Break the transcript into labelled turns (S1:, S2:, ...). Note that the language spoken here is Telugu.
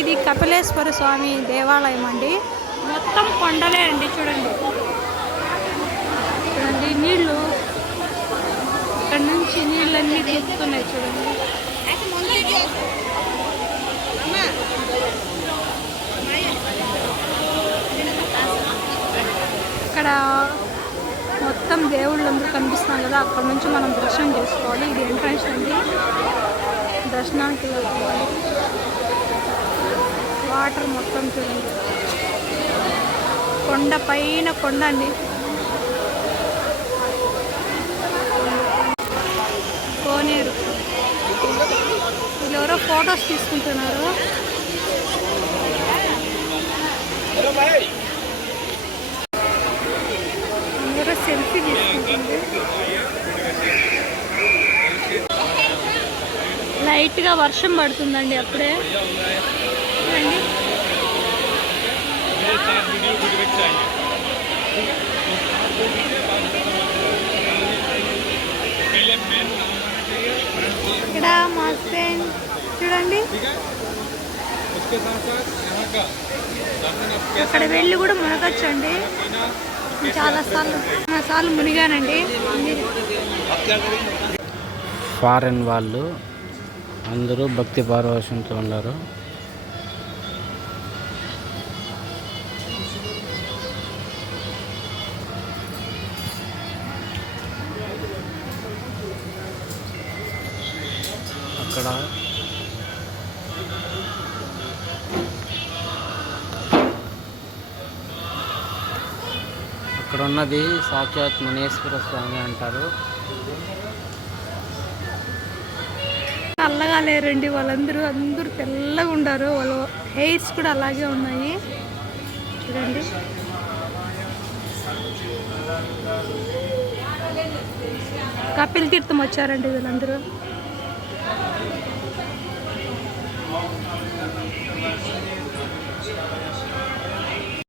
S1: ఇది కపిలేశ్వర స్వామి దేవాలయం అండి. మొత్తం కొండలే అండి చూడండి. చూడండి నీళ్ళు. ఇక్కడ నుంచి నీళ్ళన్నీ తీస్తున్నాయి చూడండి. ఇక్కడ మొత్తం దేవుళ్ళందరూ కనిపిస్తున్నాం కదా అక్కడ నుంచి మనం దర్శనం చేసుకోవాలి. ఇది ఎంట్రన్స్ అండి. దర్శనానికి వెళ్ళాలి వాటర్ మొత్తం చూడండి కొండ పైన కొండ అండి. కోనేరు. వీళ్ళు ఎవరో ఫొటోస్ తీసుకుంటున్నారు. అందరూ సెల్ఫీ తీసుకుంటుంది. లైట్గా వర్షం పడుతుందండి అప్పుడే చూడండి ఇక్కడ చూడండి. అక్కడ వెళ్ళి కూడా మునగచ్చండి. చాలా సార్లు సార్లు మునిగానండి.
S2: ఫారెన్ వాళ్ళు అందరూ భక్తి పారవశంతో ఉన్నారు. అక్కడ అక్కడ ఉన్నది సాక్షాత్ మునేశ్వర స్వామి అంటారు.
S1: నల్లగా లేరండి వాళ్ళందరూ అందరూ తెల్లగా ఉండారు. వాళ్ళ హెయిర్స్ కూడా అలాగే ఉన్నాయి. చూడండి. కపిల్ తీర్థం వచ్చారండి వీళ్ళందరూ. よかった。